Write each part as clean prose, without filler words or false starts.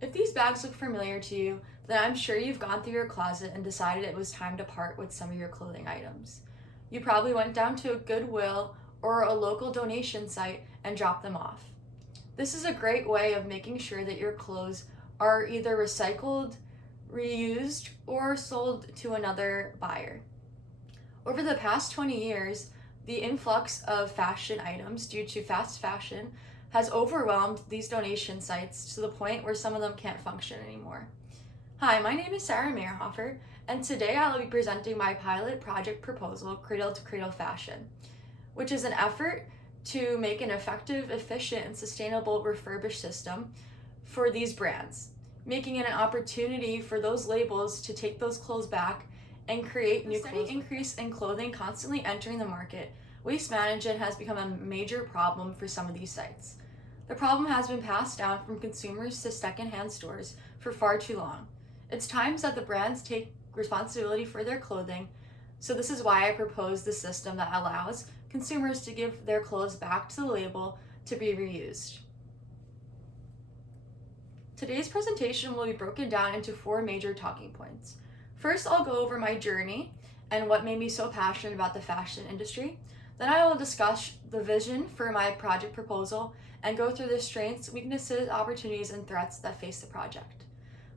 If these bags look familiar to you, then I'm sure you've gone through your closet and decided it was time to part with some of your clothing items. You probably went down to a Goodwill or a local donation site and dropped them off. This is a great way of making sure that your clothes are either recycled, reused, or sold to another buyer. Over the past 20 years, the influx of fashion items due to fast fashion has overwhelmed these donation sites to the point where some of them can't function anymore. Hi, my name is Sarah Meyerhofer, and today I'll be presenting my pilot project proposal, Cradle to Cradle Fashion, which is an effort to make an effective, efficient, and sustainable refurbished system for these brands, making it an opportunity for those labels to take those clothes back and create new clothes. With a steady increase in clothing constantly entering the market, waste management has become a major problem for some of these sites. The problem has been passed down from consumers to secondhand stores for far too long. It's time that the brands take responsibility for their clothing, so this is why I propose the system that allows consumers to give their clothes back to the label to be reused. Today's presentation will be broken down into 4 major talking points. First, I'll go over my journey and what made me so passionate about the fashion industry. Then I will discuss the vision for my project proposal and go through the strengths, weaknesses, opportunities, and threats that face the project.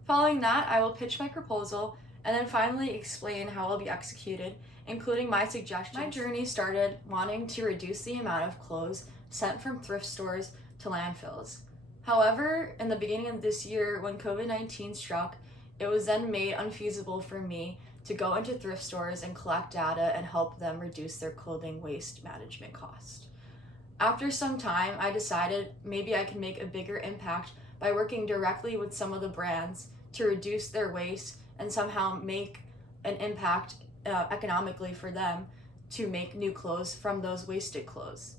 Following that, I will pitch my proposal and then finally explain how it will be executed, including my suggestions. My journey started wanting to reduce the amount of clothes sent from thrift stores to landfills. However, in the beginning of this year, when COVID-19 struck, it was then made unfeasible for me to go into thrift stores and collect data and help them reduce their clothing waste management cost. After some time, I decided maybe I could make a bigger impact by working directly with some of the brands to reduce their waste and somehow make an impact economically for them to make new clothes from those wasted clothes.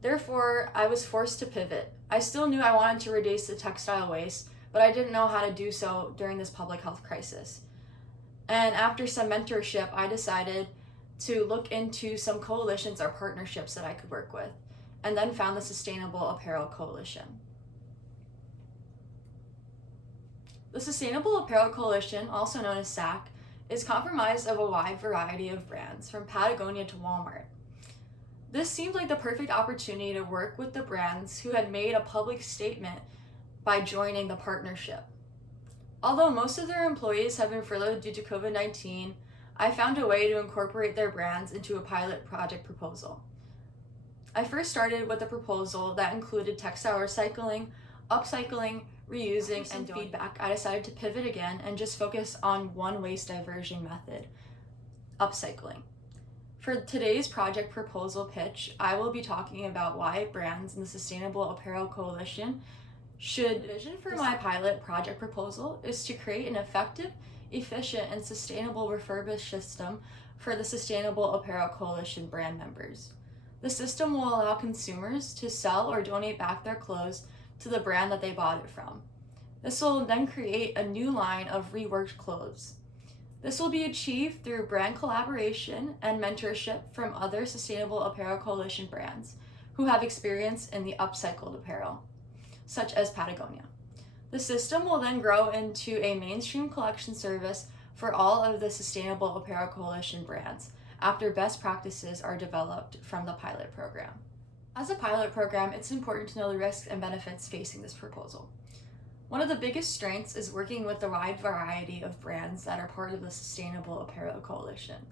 Therefore, I was forced to pivot. I still knew I wanted to reduce the textile waste, but I didn't know how to do so during this public health crisis. And after some mentorship, I decided to look into some coalitions or partnerships that I could work with, and then found the Sustainable Apparel Coalition. The Sustainable Apparel Coalition, also known as SAC, is comprised of a wide variety of brands, from Patagonia to Walmart. This seemed like the perfect opportunity to work with the brands who had made a public statement by joining the partnership. Although most of their employees have been furloughed due to COVID-19, I found a way to incorporate their brands into a pilot project proposal. I first started with a proposal that included textile recycling, upcycling, reusing, and feedback. I decided to pivot again and just focus on one waste diversion method, upcycling. For today's project proposal pitch, I will be talking about why brands in the Sustainable Apparel Coalition should. The vision for my pilot project proposal is to create an effective, efficient, and sustainable refurbished system for the Sustainable Apparel Coalition brand members. The system will allow consumers to sell or donate back their clothes to the brand that they bought it from. This will then create a new line of reworked clothes. This will be achieved through brand collaboration and mentorship from other Sustainable Apparel Coalition brands who have experience in the upcycled apparel, such as Patagonia. The system will then grow into a mainstream collection service for all of the Sustainable Apparel Coalition brands after best practices are developed from the pilot program. As a pilot program, it's important to know the risks and benefits facing this proposal. One of the biggest strengths is working with the wide variety of brands that are part of the Sustainable Apparel Coalition.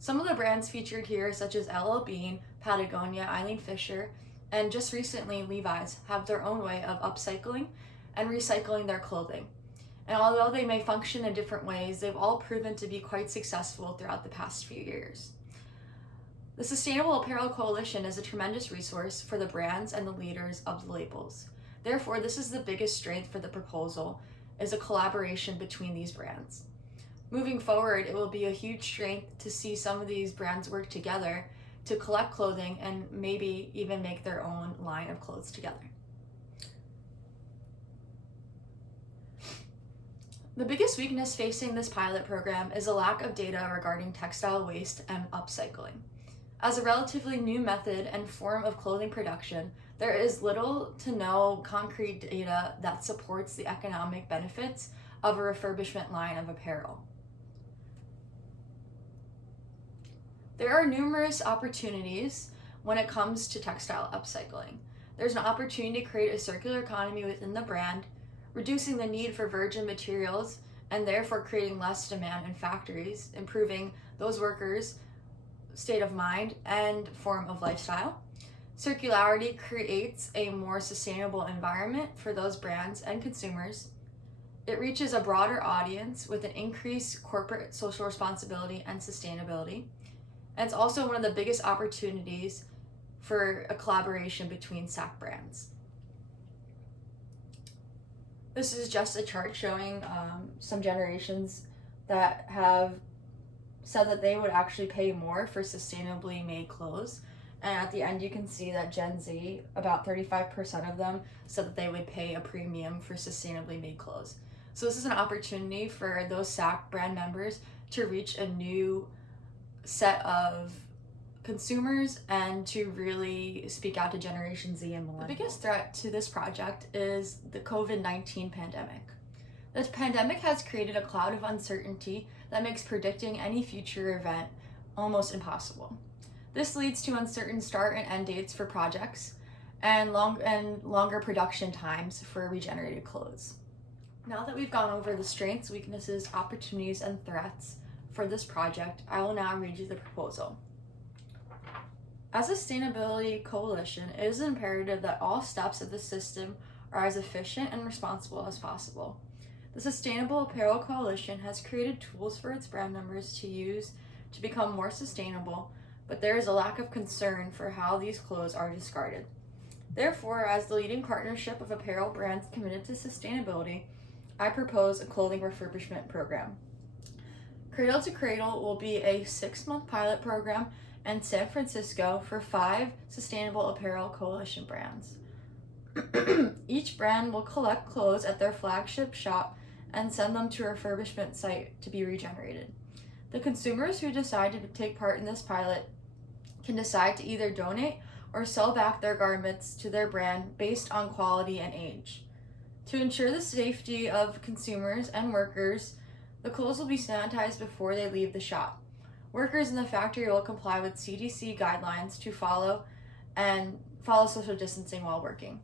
Some of the brands featured here, such as LL Bean, Patagonia, Eileen Fisher, and just recently Levi's, have their own way of upcycling and recycling their clothing. And although they may function in different ways, they've all proven to be quite successful throughout the past few years. The Sustainable Apparel Coalition is a tremendous resource for the brands and the leaders of the labels. Therefore, this is the biggest strength for the proposal, is a collaboration between these brands. Moving forward, it will be a huge strength to see some of these brands work together to collect clothing and maybe even make their own line of clothes together. The biggest weakness facing this pilot program is a lack of data regarding textile waste and upcycling. As a relatively new method and form of clothing production, there is little to no concrete data that supports the economic benefits of a refurbishment line of apparel. There are numerous opportunities when it comes to textile upcycling. There's an opportunity to create a circular economy within the brand, reducing the need for virgin materials and therefore creating less demand in factories, improving those workers' state of mind and form of lifestyle. Circularity creates a more sustainable environment for those brands and consumers. It reaches a broader audience with an increased corporate social responsibility and sustainability. And it's also one of the biggest opportunities for a collaboration between SAC brands. This is just a chart showing some generations that have said that they would actually pay more for sustainably made clothes. And at the end, you can see that Gen Z, about 35% of them, said that they would pay a premium for sustainably made clothes. So this is an opportunity for those SAC brand members to reach a new set of consumers and to really speak out to Generation Z and millennials. The biggest threat to this project is the COVID-19 pandemic. This pandemic has created a cloud of uncertainty that makes predicting any future event almost impossible. This leads to uncertain start and end dates for projects and longer production times for regenerated clothes. Now that we've gone over the strengths, weaknesses, opportunities, and threats for this project, I will now read you the proposal. As a sustainability coalition, it is imperative that all steps of the system are as efficient and responsible as possible. The Sustainable Apparel Coalition has created tools for its brand members to use to become more sustainable, but there is a lack of concern for how these clothes are discarded. Therefore, as the leading partnership of apparel brands committed to sustainability, I propose a clothing refurbishment program. Cradle to Cradle will be a 6-month pilot program in San Francisco for 5 Sustainable Apparel Coalition brands. Each brand will collect clothes at their flagship shop and send them to a refurbishment site to be regenerated. The consumers who decide to take part in this pilot can decide to either donate or sell back their garments to their brand based on quality and age. To ensure the safety of consumers and workers, the clothes will be sanitized before they leave the shop. Workers in the factory will comply with CDC guidelines to follow social distancing while working.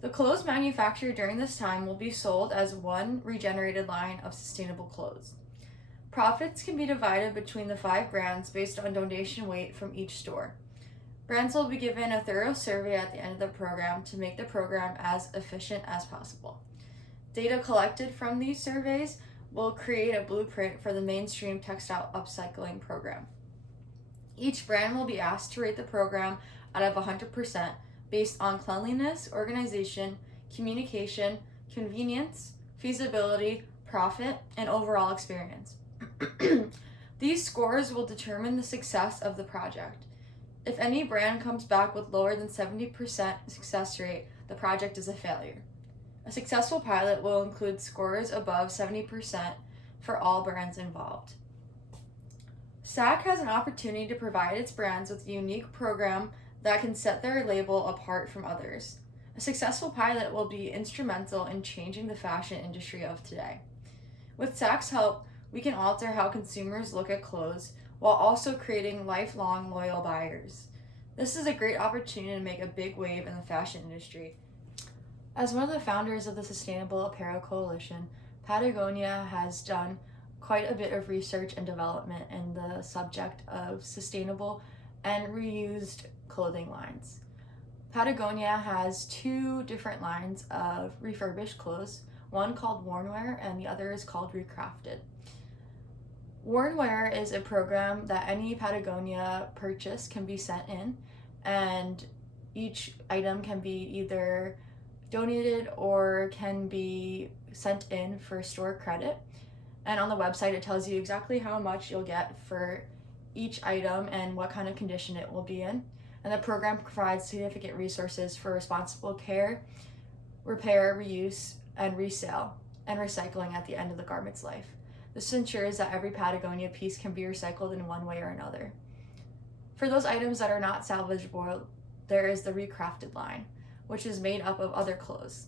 The clothes manufactured during this time will be sold as one regenerated line of sustainable clothes. Profits can be divided between the 5 brands based on donation weight from each store. Brands will be given a thorough survey at the end of the program to make the program as efficient as possible. Data collected from these surveys will create a blueprint for the mainstream textile upcycling program. Each brand will be asked to rate the program out of 100% based on cleanliness, organization, communication, convenience, feasibility, profit, and overall experience. These scores will determine the success of the project. If any brand comes back with lower than 70% success rate, the project is a failure. A successful pilot will include scores above 70% for all brands involved. SAC has an opportunity to provide its brands with a unique program that can set their label apart from others. A successful pilot will be instrumental in changing the fashion industry of today. With SAC's help, we can alter how consumers look at clothes while also creating lifelong loyal buyers. This is a great opportunity to make a big wave in the fashion industry. As one of the founders of the Sustainable Apparel Coalition, Patagonia has done quite a bit of research and development in the subject of sustainable and reused clothing lines. Patagonia has 2 different lines of refurbished clothes, one called Wornwear and the other is called Recrafted. Wornwear is a program that any Patagonia purchase can be sent in, and each item can be either donated or can be sent in for store credit. And on the website, it tells you exactly how much you'll get for each item and what kind of condition it will be in. And the program provides significant resources for responsible care, repair, reuse, and resale, and recycling at the end of the garment's life. This ensures that every Patagonia piece can be recycled in one way or another. For those items that are not salvageable, there is the recrafted line, which is made up of other clothes.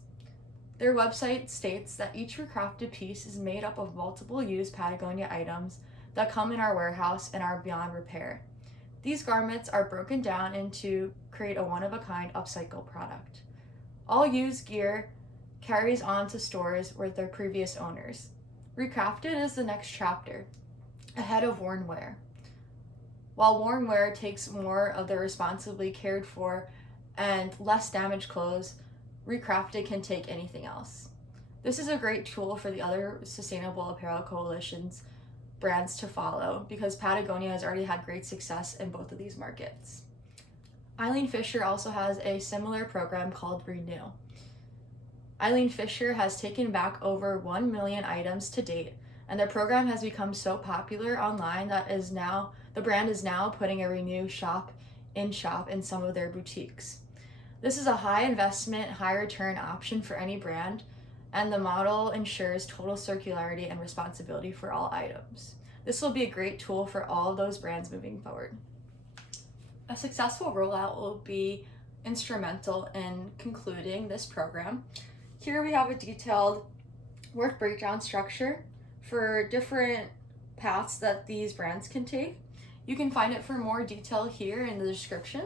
Their website states that each recrafted piece is made up of multiple used Patagonia items that come in our warehouse and are beyond repair. These garments are broken down to create a one-of-a-kind upcycle product. All used gear carries on to stores with their previous owners. Recrafted is the next chapter, ahead of worn wear. While worn wear takes more of the responsibly cared for and less damaged clothes, recrafted can take anything else. This is a great tool for the other Sustainable Apparel Coalition's brands to follow because Patagonia has already had great success in both of these markets. Eileen Fisher also has a similar program called Renew. Eileen Fisher has taken back over 1 million items to date, and their program has become so popular online that the brand is now putting a Renew shop in some of their boutiques. This is a high investment, high return option for any brand, and the model ensures total circularity and responsibility for all items. This will be a great tool for all of those brands moving forward. A successful rollout will be instrumental in concluding this program. Here we have a detailed work breakdown structure for different paths that these brands can take. You can find it for more detail here in the description.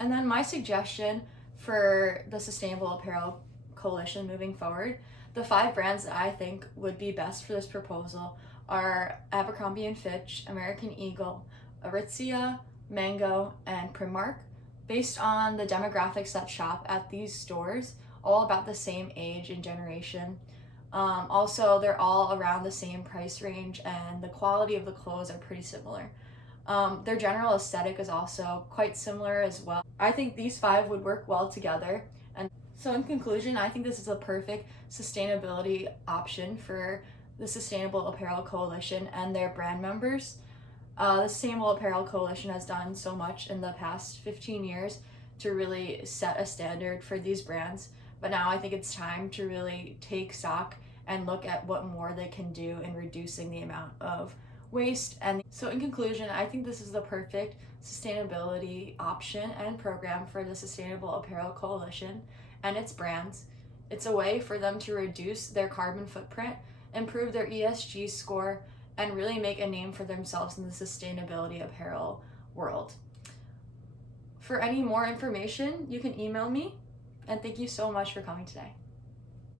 And then my suggestion for the Sustainable Apparel Coalition moving forward, the 5 brands that I think would be best for this proposal are Abercrombie & Fitch, American Eagle, Aritzia, Mango, and Primark, based on the demographics that shop at these stores, all about the same age and generation. Also, they're all around the same price range, and the quality of the clothes are pretty similar. Their general aesthetic is also quite similar as well. I think these 5 would work well together. And so in conclusion, I think this is a perfect sustainability option for the Sustainable Apparel Coalition and their brand members. The Sustainable Apparel Coalition has done so much in the past 15 years to really set a standard for these brands. But now I think it's time to really take stock and look at what more they can do in reducing the amount of waste. And so in conclusion, I think this is the perfect sustainability option and program for the Sustainable Apparel Coalition and its brands. It's a way for them to reduce their carbon footprint, improve their ESG score, and really make a name for themselves in the sustainability apparel world. For any more information, you can email me, and thank you so much for coming today.